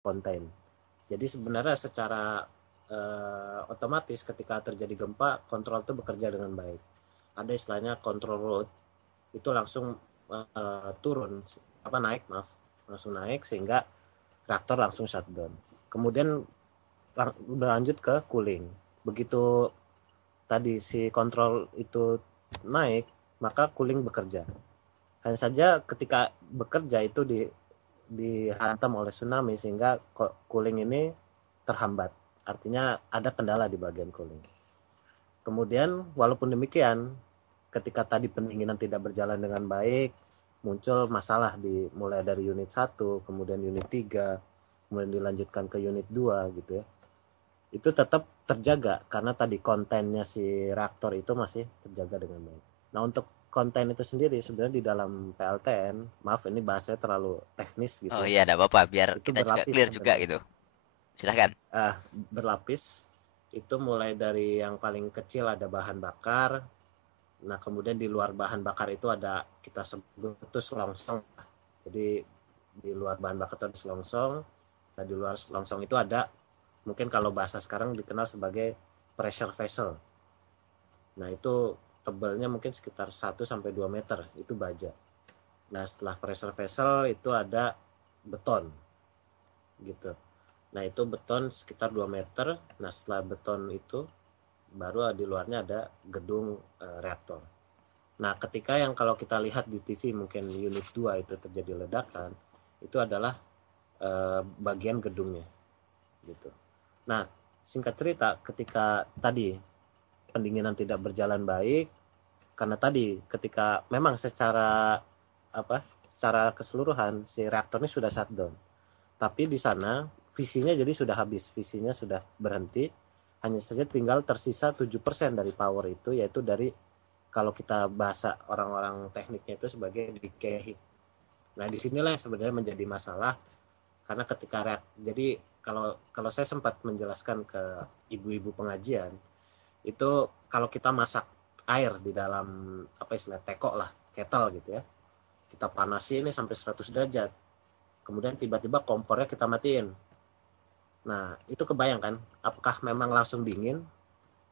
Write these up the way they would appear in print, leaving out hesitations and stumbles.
contain. Jadi sebenarnya secara otomatis ketika terjadi gempa, kontrol itu bekerja dengan baik. Ada istilahnya control road, itu langsung turun, langsung naik sehingga reaktor langsung shutdown. Kemudian berlanjut ke cooling. Begitu tadi si kontrol itu naik, maka cooling bekerja. Hanya saja ketika bekerja itu dihantam oleh tsunami sehingga cooling ini terhambat. Artinya ada kendala di bagian cooling. Kemudian walaupun demikian, ketika tadi pendinginan tidak berjalan dengan baik, muncul masalah mulai dari unit 1, kemudian unit 3, kemudian dilanjutkan ke unit 2 gitu ya. Itu tetap terjaga karena tadi kontennya si reaktor itu masih terjaga dengan baik. Nah, untuk konten itu sendiri sebenarnya di dalam PLTN, maaf ini bahasanya terlalu teknis gitu Oh ya. iya, enggak apa-apa biar Itu kita juga berlapis clear juga sebenarnya. gitu. Silahkan. Berlapis itu mulai dari yang paling kecil ada bahan bakar. Nah, kemudian di luar bahan bakar itu ada kita sebut itu selongsong. Jadi di luar bahan bakar itu ada selongsong. Nah, di luar selongsong itu ada mungkin kalau bahasa sekarang dikenal sebagai pressure vessel. Nah, itu tebalnya mungkin sekitar 1 sampai 2 meter, itu baja. Nah, setelah pressure vessel itu ada beton gitu. Nah, itu beton sekitar 2 meter. Nah, setelah beton itu baru di luarnya ada gedung reaktor. Nah, ketika yang kalau kita lihat di TV mungkin unit 2 itu terjadi ledakan, itu adalah bagian gedungnya gitu. Nah, singkat cerita ketika tadi pendinginan tidak berjalan baik karena tadi ketika memang secara keseluruhan si reaktor ini sudah shutdown. Tapi di sana visinya jadi sudah habis, visinya sudah berhenti. Hanya saja tinggal tersisa 7% dari power itu, yaitu dari kalau kita bahasa orang-orang tekniknya itu sebagai decay heat. Nah, disinilah yang sebenarnya menjadi masalah karena jadi kalau kalau saya sempat menjelaskan ke ibu-ibu pengajian itu kalau kita masak air di dalam apa istilah teko lah, kettle gitu ya, kita panasin ini sampai 100 derajat, kemudian tiba-tiba kompornya kita matiin. Nah, itu kebayangkan apakah memang langsung dingin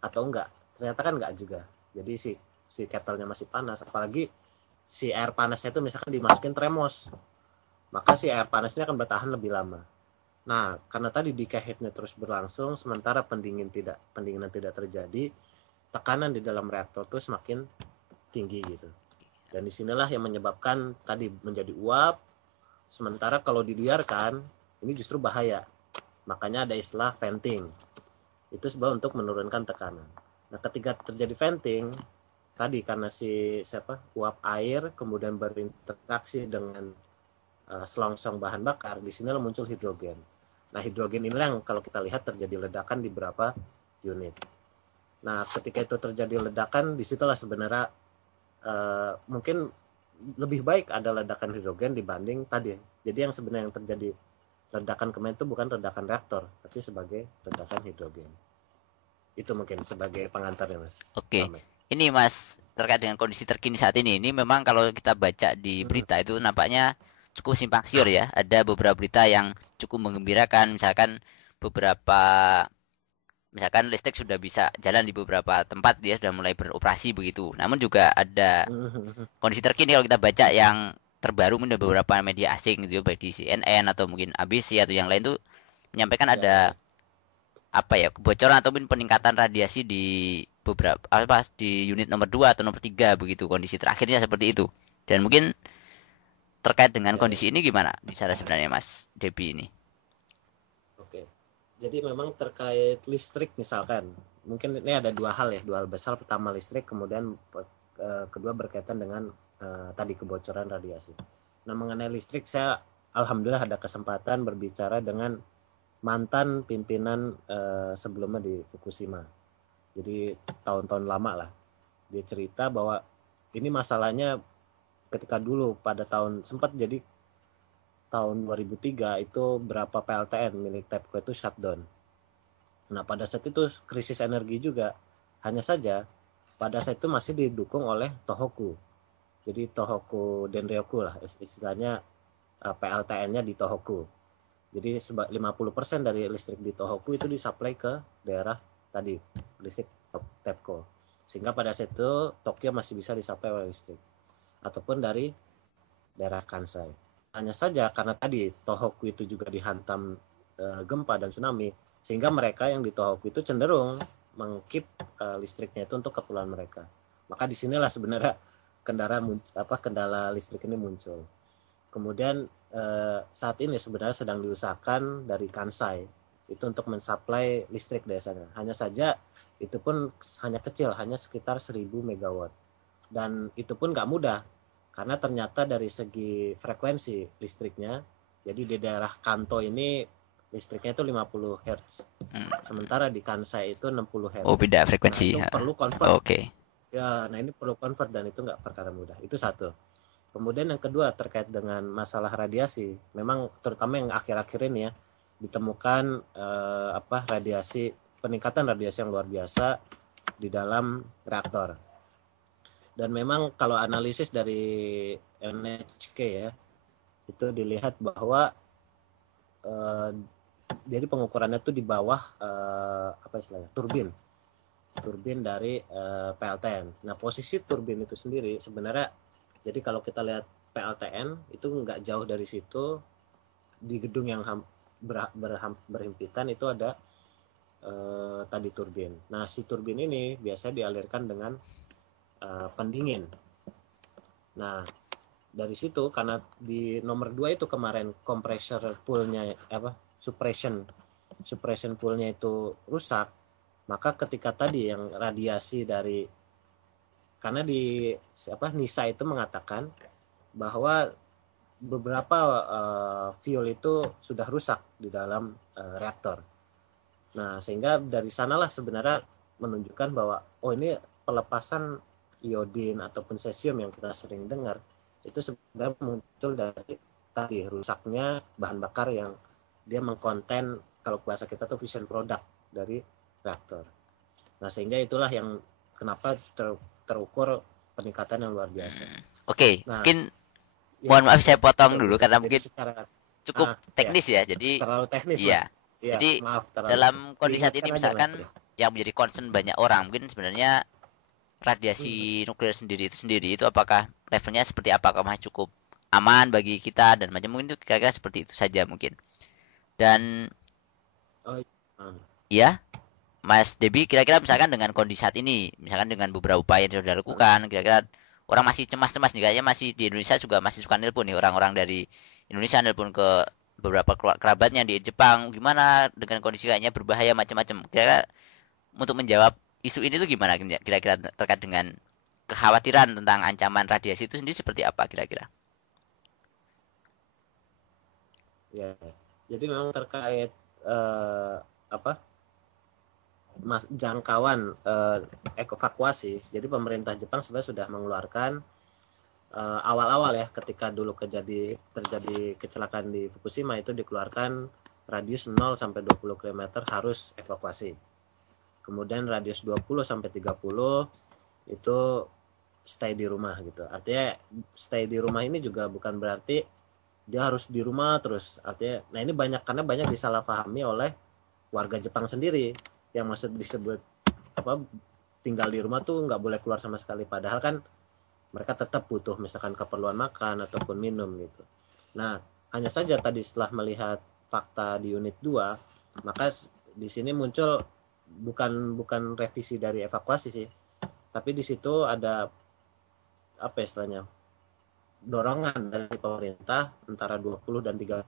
atau enggak? Ternyata kan enggak juga. Jadi si kettlenya masih panas, apalagi si air panasnya itu misalkan dimasukin termos, maka si air panasnya akan bertahan lebih lama. Nah, karena tadi decay heatnya terus berlangsung, sementara pendinginan tidak terjadi, tekanan di dalam reaktor itu semakin tinggi gitu. Dan disinilah yang menyebabkan tadi menjadi uap. Sementara kalau dibiarkan, ini justru bahaya. Makanya ada istilah venting. Itu sebab untuk menurunkan tekanan. Nah, ketika terjadi venting, tadi karena uap air kemudian berinteraksi dengan selongsong bahan bakar, di sini muncul hidrogen. Nah, hidrogen inilah yang kalau kita lihat terjadi ledakan di beberapa unit. Nah, ketika itu terjadi ledakan, disitulah sebenarnya mungkin lebih baik ada ledakan hidrogen dibanding tadi. Jadi yang sebenarnya yang terjadi ledakan kemarin itu bukan ledakan reaktor, tapi sebagai ledakan hidrogen. Itu mungkin sebagai pengantarnya, Mas. Oke. Selamat. Ini Mas, terkait dengan kondisi terkini saat ini memang kalau kita baca di berita itu nampaknya cukup simpang siur ya. Ada beberapa berita yang cukup menggembirakan, misalkan listrik sudah bisa jalan di beberapa tempat, dia sudah mulai beroperasi begitu. Namun juga ada kondisi terkini kalau kita baca yang terbaru mungkin beberapa media asing gitu, baik di CNN atau mungkin ABC atau yang lain tuh menyampaikan Ya, ya. ada apa ya, kebocoran ataupun peningkatan radiasi di beberapa apa di unit nomor 2 atau nomor 3 begitu, kondisi terakhirnya seperti itu. Dan mungkin terkait dengan Ya, ya. kondisi ini gimana di sana sebenarnya Mas Debi ini? Oke. Jadi memang terkait listrik misalkan, mungkin ini ada dua hal ya, dua hal besar. Pertama listrik, kemudian kedua berkaitan dengan tadi kebocoran radiasi. Nah, mengenai listrik saya alhamdulillah ada kesempatan berbicara dengan mantan pimpinan sebelumnya di Fukushima. Jadi tahun-tahun lama lah. Dia cerita bahwa ini masalahnya ketika dulu pada sempat jadi tahun 2003 itu berapa PLTN milik TEPCO itu shutdown. Nah, pada saat itu krisis energi juga. Hanya saja pada saat itu masih didukung oleh Tohoku. Jadi Tohoku Denryoku lah istilahnya, PLTN-nya di Tohoku. Jadi 50% dari listrik di Tohoku itu disuplai ke daerah tadi listrik TEPCO. Sehingga pada saat itu Tokyo masih bisa disuplai oleh listrik. Ataupun dari daerah Kansai. Hanya saja karena tadi Tohoku itu juga dihantam gempa dan tsunami, sehingga mereka yang di Tohoku itu cenderung mengkeep listriknya itu untuk keperluan mereka. Maka disinilah sebenarnya kendala listrik ini muncul. Kemudian saat ini sebenarnya sedang diusahakan dari Kansai itu untuk mensuplai listrik dari sana. Hanya saja itu pun hanya kecil, hanya sekitar 1000 megawatt. Dan itu pun nggak mudah karena ternyata dari segi frekuensi listriknya, jadi di daerah Kanto ini listriknya itu 50 Hz. Sementara di Kansai itu 60 Hz. Oh, beda frekuensi. Nah, itu perlu convert. Oke. Ya, nah ini perlu convert dan itu nggak perkara mudah. Itu satu. Kemudian yang kedua terkait dengan masalah radiasi, memang terutama yang akhir-akhir ini ya ditemukan peningkatan radiasi yang luar biasa di dalam reaktor. Dan memang kalau analisis dari NHK ya itu dilihat bahwa jadi pengukurannya itu di bawah turbin dari PLTN. Nah posisi turbin itu sendiri sebenarnya, jadi kalau kita lihat PLTN itu nggak jauh dari situ, di gedung yang berhimpitan itu ada tadi turbin. Nah si turbin ini biasa dialirkan dengan pendingin. Nah dari situ karena di nomor 2 itu kemarin compressor poolnya suppression poolnya itu rusak, maka ketika tadi yang radiasi dari, karena di NISA itu mengatakan bahwa beberapa fuel itu sudah rusak di dalam reaktor. Nah sehingga dari sanalah sebenarnya menunjukkan bahwa ini pelepasan iodin ataupun cesium yang kita sering dengar itu sebenarnya muncul dari tadi rusaknya bahan bakar yang dia mengkonten, kalau bahasa kita tuh fission product dari reaktor. Nah sehingga itulah yang kenapa terukur peningkatan yang luar biasa. Oke. Nah, mungkin mohon maaf saya potong dulu karena mungkin cukup teknis ya. Jadi terlalu teknis. Iya. Jadi maaf, dalam kondisi saat ini misalkan yang menjadi concern banyak orang mungkin sebenarnya radiasi nuklir sendiri itu apakah levelnya seperti apa, apakah masih cukup aman bagi kita dan macam, mungkin itu kira-kira seperti itu saja mungkin. Dan ya Mas Debi, kira-kira misalkan dengan kondisi saat ini, misalkan dengan beberapa upaya yang sudah dilakukan, kira-kira orang masih cemas-cemas nih, kayaknya masih di Indonesia juga masih suka nelpon nih, orang-orang dari Indonesia nelpon ke beberapa kerabatnya di Jepang, gimana dengan kondisi kayaknya berbahaya macam-macam. Kira-kira untuk menjawab isu ini tuh gimana kira-kira terkait dengan kekhawatiran tentang ancaman radiasi itu sendiri seperti apa kira-kira? Ya, jadi memang terkait jangkauan evakuasi. Jadi pemerintah Jepang sebenarnya sudah mengeluarkan awal-awal ya, ketika dulu terjadi kecelakaan di Fukushima itu dikeluarkan radius 0 sampai 20 km harus evakuasi. Kemudian radius 20 sampai 30 itu stay di rumah gitu. Artinya stay di rumah ini juga bukan berarti dia harus di rumah terus. Artinya nah ini karena banyak disalahpahami oleh warga Jepang sendiri yang maksud disebut tinggal di rumah tuh nggak boleh keluar sama sekali, padahal kan mereka tetap butuh misalkan keperluan makan ataupun minum gitu. Nah, hanya saja tadi setelah melihat fakta di unit 2, maka di sini muncul bukan revisi dari evakuasi sih, tapi di situ ada istilahnya dorongan dari pemerintah antara 20 dan 30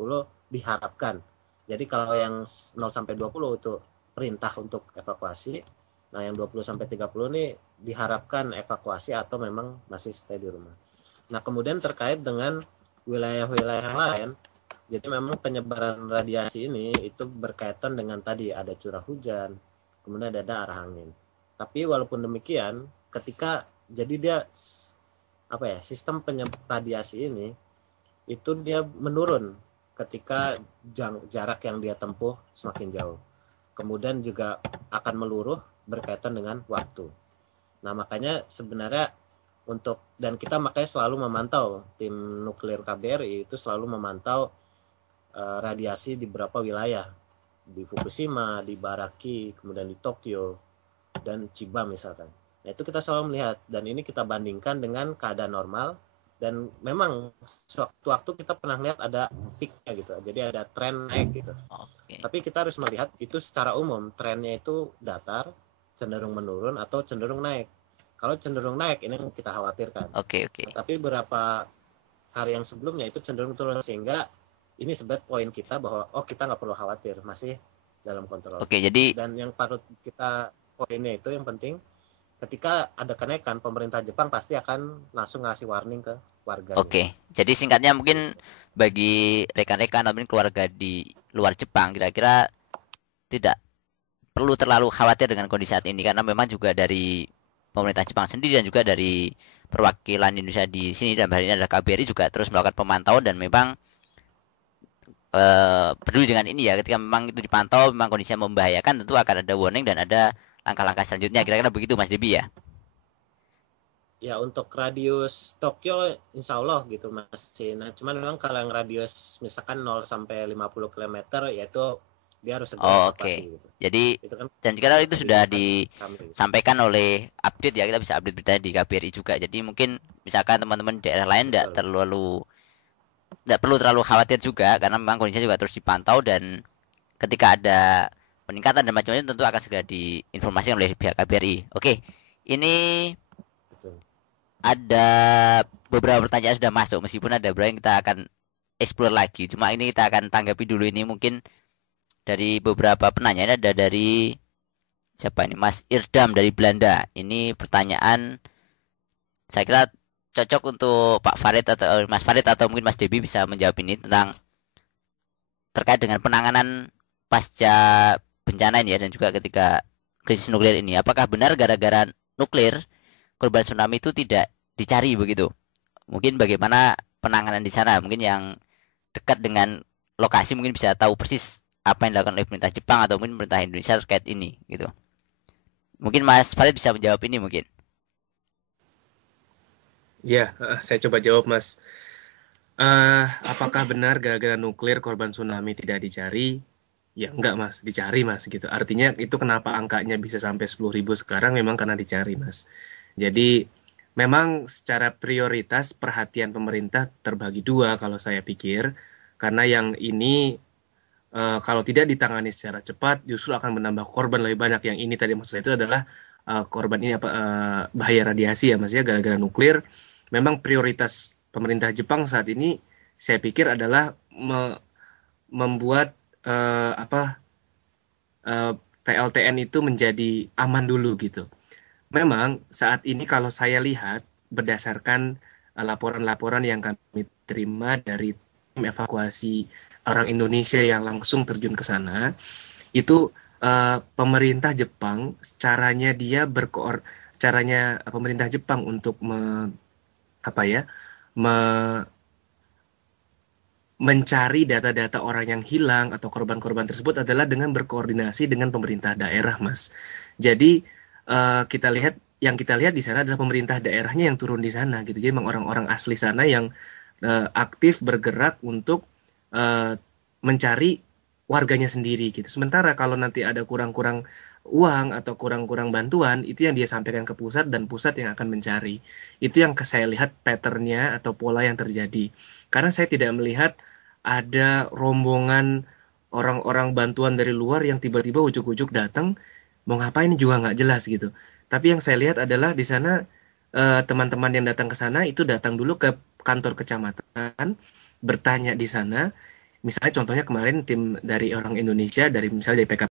diharapkan. Jadi kalau yang 0 sampai 20 itu perintah untuk evakuasi. Nah, yang 20 sampai 30 ini diharapkan evakuasi atau memang masih stay di rumah. Nah, kemudian terkait dengan wilayah-wilayah lain, jadi memang penyebaran radiasi ini itu berkaitan dengan tadi ada curah hujan, kemudian ada arah angin. Tapi walaupun demikian, ketika jadi dia sistem radiasi ini itu dia menurun ketika jarak yang dia tempuh semakin jauh. Kemudian juga akan meluruh berkaitan dengan waktu. Nah, makanya sebenarnya dan kita makanya selalu memantau, tim nuklir KBRI itu selalu memantau radiasi di beberapa wilayah, di Fukushima, di Baraki, kemudian di Tokyo, dan Chiba misalkan. Nah, itu kita selalu melihat, dan ini kita bandingkan dengan keadaan normal, dan memang sewaktu-waktu kita pernah lihat ada peaknya gitu, jadi ada tren naik gitu. Tapi kita harus melihat itu secara umum, trennya itu datar, cenderung menurun, atau cenderung naik. Kalau cenderung naik, ini yang kita khawatirkan. Tapi beberapa hari yang sebelumnya itu cenderung turun, sehingga ini sebenarnya poin kita bahwa kita nggak perlu khawatir, masih dalam kontrol. Jadi dan yang patut kita poinnya itu yang penting, ketika ada kenaikan, pemerintah Jepang pasti akan langsung ngasih warning ke warga. Jadi singkatnya mungkin bagi rekan-rekan ataupun keluarga di luar Jepang kira-kira tidak perlu terlalu khawatir dengan kondisi saat ini, karena memang juga dari pemerintah Jepang sendiri dan juga dari perwakilan Indonesia di sini, dan hari ini adalah KBRI juga terus melakukan pemantauan, dan memang peduli dengan ini ya. Ketika memang itu dipantau, memang kondisinya membahayakan, tentu akan ada warning dan ada langkah-langkah selanjutnya. Kira-kira begitu Mas Debi ya? Ya, untuk radius Tokyo insya Allah gitu masih. Nah, cuman memang kalau yang radius misalkan 0 sampai 50 km, yaitu dia harus segera evakuasi gitu. Jadi itu kan, dan jika itu sudah disampaikan oleh update ya, kita bisa update berita di KBRI juga. Jadi mungkin misalkan teman-teman daerah lain tidak perlu terlalu khawatir juga, karena memang kondisinya juga terus dipantau, dan ketika ada peningkatan dan macam-macam tentu akan segera diinformasikan oleh pihak KBRI. Ini ada beberapa pertanyaan sudah masuk, meskipun ada beberapa yang kita akan explore lagi. Cuma ini kita akan tanggapi dulu, ini mungkin dari beberapa penanya. Ini ada dari siapa ini? Mas Irdam dari Belanda. Ini pertanyaan saya kira cocok untuk Pak Farid atau Mas Farid atau mungkin Mas Debi bisa menjawab ini, tentang terkait dengan penanganan pasca bencana ini ya, dan juga ketika krisis nuklir ini. Apakah benar gara-gara nuklir korban tsunami itu tidak dicari begitu? Mungkin bagaimana penanganan di sana? Mungkin yang dekat dengan lokasi mungkin bisa tahu persis apa yang dilakukan oleh pemerintah Jepang atau mungkin pemerintah Indonesia terkait ini gitu. Mungkin Mas Farid bisa menjawab ini mungkin. Ya, saya coba jawab Mas. Apakah benar gara-gara nuklir korban tsunami tidak dicari? Ya enggak Mas, dicari Mas gitu. Artinya itu kenapa angkanya bisa sampai 10.000 sekarang memang karena dicari Mas. Jadi memang secara prioritas perhatian pemerintah terbagi dua kalau saya pikir. Karena yang ini kalau tidak ditangani secara cepat justru akan menambah korban lebih banyak. Yang ini tadi maksud saya itu adalah korban ini bahaya radiasi ya Mas ya, gara-gara nuklir. Memang prioritas pemerintah Jepang saat ini saya pikir adalah membuat PLTN itu menjadi aman dulu gitu. Memang saat ini kalau saya lihat berdasarkan laporan-laporan yang kami terima dari tim evakuasi orang Indonesia yang langsung terjun ke sana, itu pemerintah Jepang caranya pemerintah Jepang untuk mencari data-data orang yang hilang atau korban-korban tersebut adalah dengan berkoordinasi dengan pemerintah daerah, Mas. Jadi kita lihat di sana adalah pemerintah daerahnya yang turun di sana gitu. Jadi memang orang-orang asli sana yang aktif bergerak untuk mencari warganya sendiri gitu. Sementara kalau nanti ada kurang-kurang uang atau kurang-kurang bantuan, itu yang dia sampaikan ke pusat dan pusat yang akan mencari. Itu yang saya lihat pattern-nya atau pola yang terjadi. Karena saya tidak melihat ada rombongan orang-orang bantuan dari luar yang tiba-tiba ujuk-ujuk datang, mau ngapain juga nggak jelas gitu. Tapi yang saya lihat adalah di sana teman-teman yang datang ke sana itu datang dulu ke kantor kecamatan, bertanya di sana. Misalnya contohnya kemarin tim dari orang Indonesia, misalnya dari PKP